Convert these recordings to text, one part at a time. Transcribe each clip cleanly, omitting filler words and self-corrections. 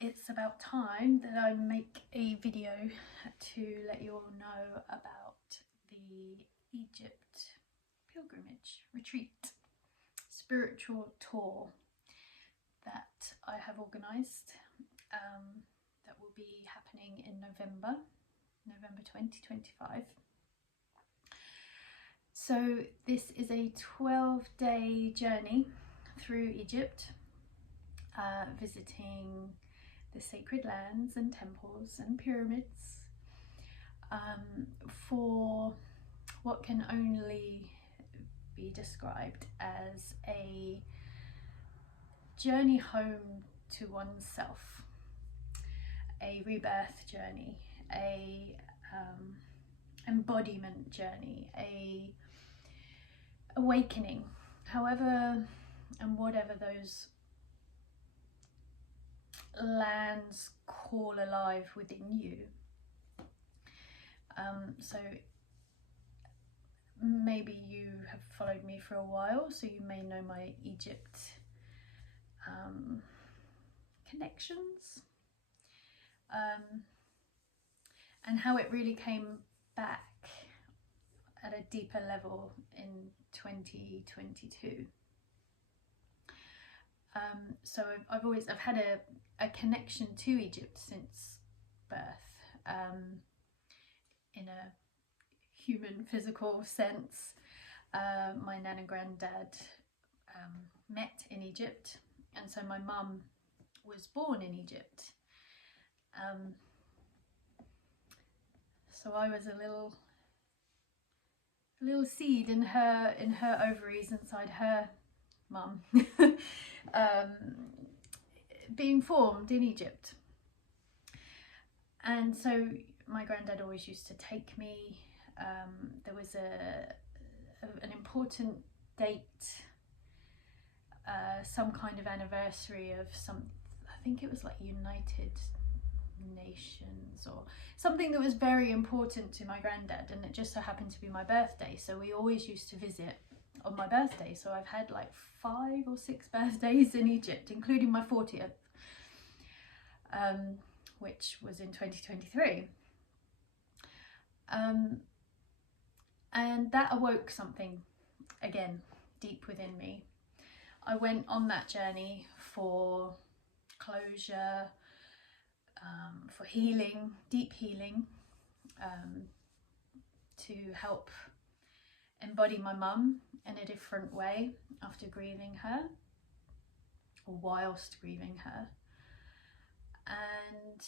it's about time that I make a video to let you all know about the Egypt pilgrimage retreat spiritual tour that I have organised, that will be happening in November 2025. So this is a 12-day journey through Egypt, visiting the sacred lands and temples and pyramids, for what can only be described as a journey home to oneself, a rebirth journey, a embodiment journey, a awakening, however and whatever those lands call alive within you. So maybe you have followed me for a while, so you may know my Egypt connections, and how it really came back at a deeper level in 2022. So I've had a connection to Egypt since birth, in a human physical sense. My nan and granddad met in Egypt, and so my mum was born in Egypt. So I was a little seed in her ovaries inside her mum, being formed in Egypt. And so my granddad always used to take me. There was an important date, some kind of anniversary of I think it was like United Nations or something that was very important to my granddad, and it just so happened to be my birthday, so we always used to visit on my birthday. So I've had like 5 or 6 birthdays in Egypt, including my 40th, which was in 2023. And that awoke something again deep within me. I went on that journey for closure, for healing, deep healing, to help embody my mum in a different way after grieving her, or whilst grieving her. And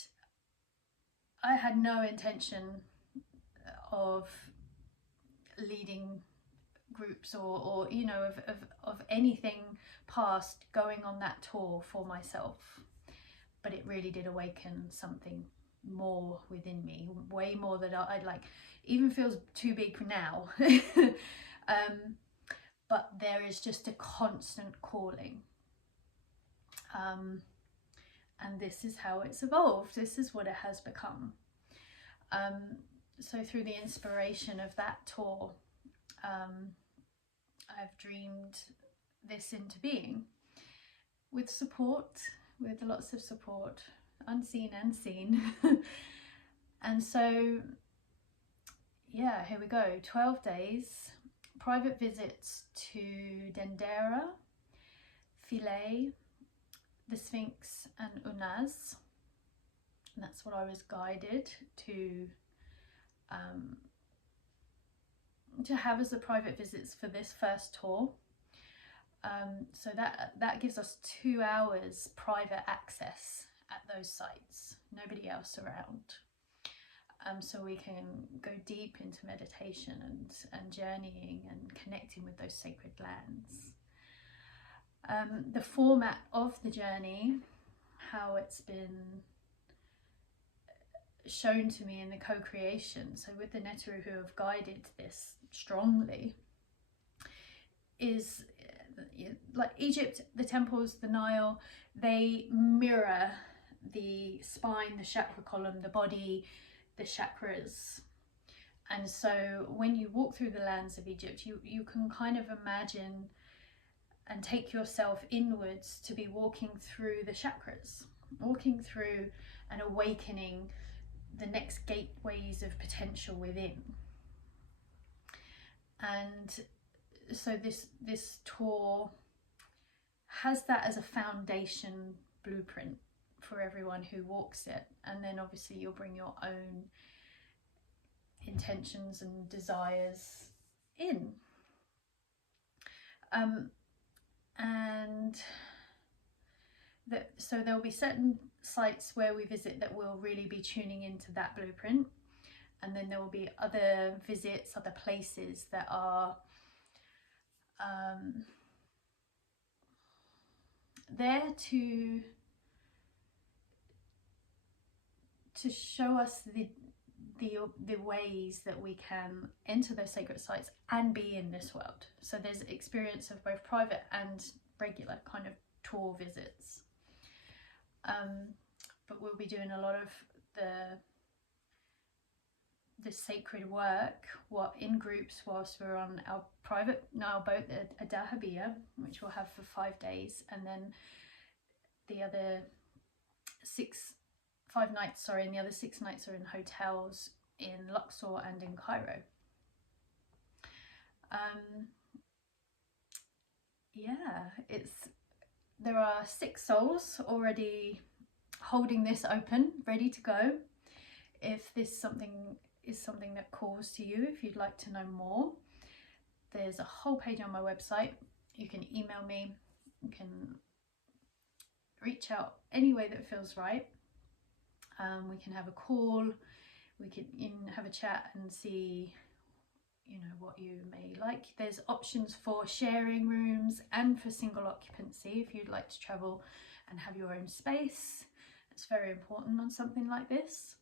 I had no intention of leading groups or you know, of anything past going on that tour for myself, but it really did awaken something more within me, way more that I'd like, even feels too big now. But there is just a constant calling, and this is how it's evolved. This is what it has become. So through the inspiration of that tour, I've dreamed this into being, with support, with lots of support, unseen and seen. And so yeah, here we go. 12 days, private visits to Dendera, Philae, the Sphinx and Unaz. And that's what I was guided to have as the private visits for this first tour. So that gives us 2 hours private access at those sites, nobody else around. So we can go deep into meditation and journeying and connecting with those sacred lands. The format of the journey, how it's been shown to me in the co-creation, so with the Neteru who have guided this strongly, is like Egypt, the temples, the Nile, they mirror the spine, the chakra column, the body, the chakras. And so when you walk through the lands of Egypt, you can kind of imagine and take yourself inwards to be walking through the chakras. walking through and awakening the next gateways of potential within. And so this tour has that as a foundation blueprint for everyone who walks it, and then obviously you'll bring your own intentions and desires in. So there'll be certain sites where we visit that will really be tuning into that blueprint, and then there will be other visits, other places that are there to show us the ways that we can enter those sacred sites and be in this world. So there's experience of both private and regular kind of tour visits. But we'll be doing a lot of the sacred work in groups whilst we're on our private Nile boat, a dahabiya, which we'll have for 5 days, and then the other 5 nights, and the other 6 nights are in hotels in Luxor and in Cairo. There are 6 souls already holding this open, ready to go. If this is something that calls to you, if you'd like to know more, there's a whole page on my website. You can email me, you can reach out any way that feels right. We can have a call, we can have a chat and see what you may like. There's options for sharing rooms and for single occupancy if you'd like to travel and have your own space. It's very important on something like this.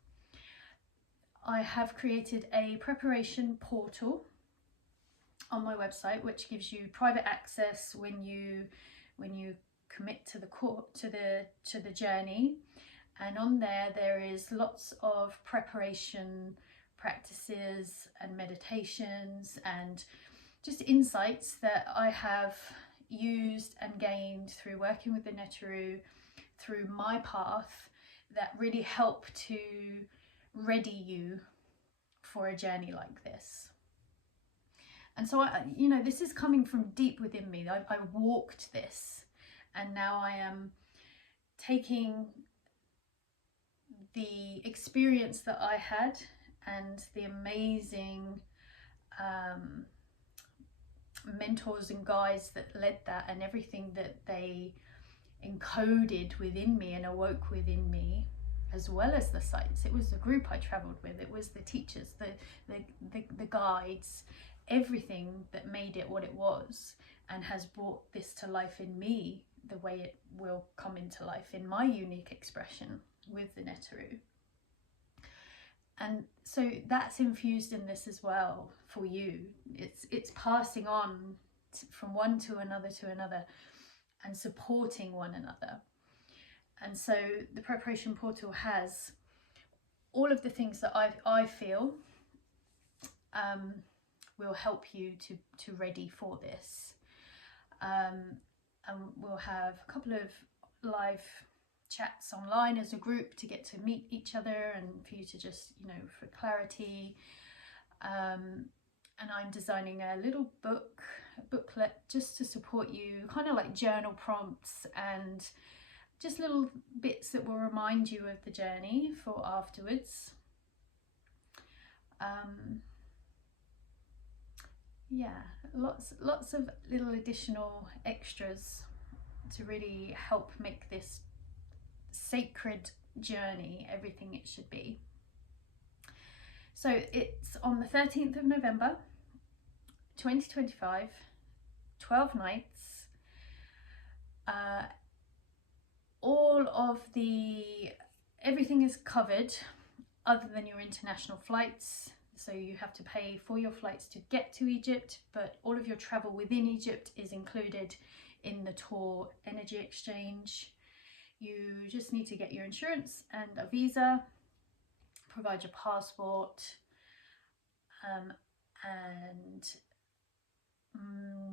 I have created a preparation portal on my website which gives you private access when you commit to the journey, and on there is lots of preparation practices and meditations and just insights that I have used and gained through working with the Neteru, through my path, that really help to ready you for a journey like this. And so this is coming from deep within me. I walked this, and now I am taking the experience that I had and the amazing mentors and guides that led that, and everything that they encoded within me and awoke within me, as well as the sites. It was the group I travelled with, it was the teachers, the guides, everything that made it what it was and has brought this to life in me the way it will come into life in my unique expression with the Neteru. And so that's infused in this as well for you. It's passing on from one to another and supporting one another. And so the preparation portal has all of the things that I feel will help you to ready for this. And we'll have a couple of live chats online as a group to get to meet each other and for you to just, for clarity. And I'm designing a little booklet just to support you, kind of like journal prompts and just little bits that will remind you of the journey for afterwards. Lots of little additional extras to really help make this sacred journey everything it should be. So it's on the 13th of November 2025, 12 nights. Everything is covered other than your international flights. So you have to pay for your flights to get to Egypt, but all of your travel within Egypt is included in the tour energy exchange. You just need to get your insurance and a visa, provide your passport, and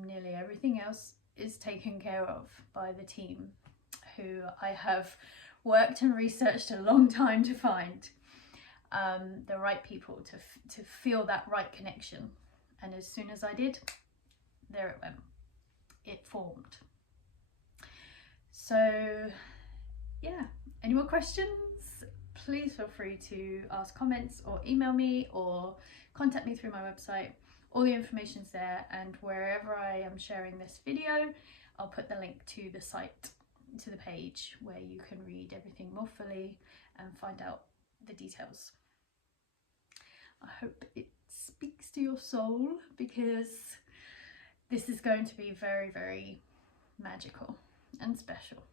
nearly everything else is taken care of by the team who I have worked and researched a long time to find. The right people to feel that right connection. And as soon as I did, there it went. It formed. So yeah, any more questions? Please feel free to ask comments or email me or contact me through my website. All the information's there, and wherever I am sharing this video, I'll put the link to the site, to the page where you can read everything more fully and find out the details. I hope it speaks to your soul, because this is going to be very, very magical and special.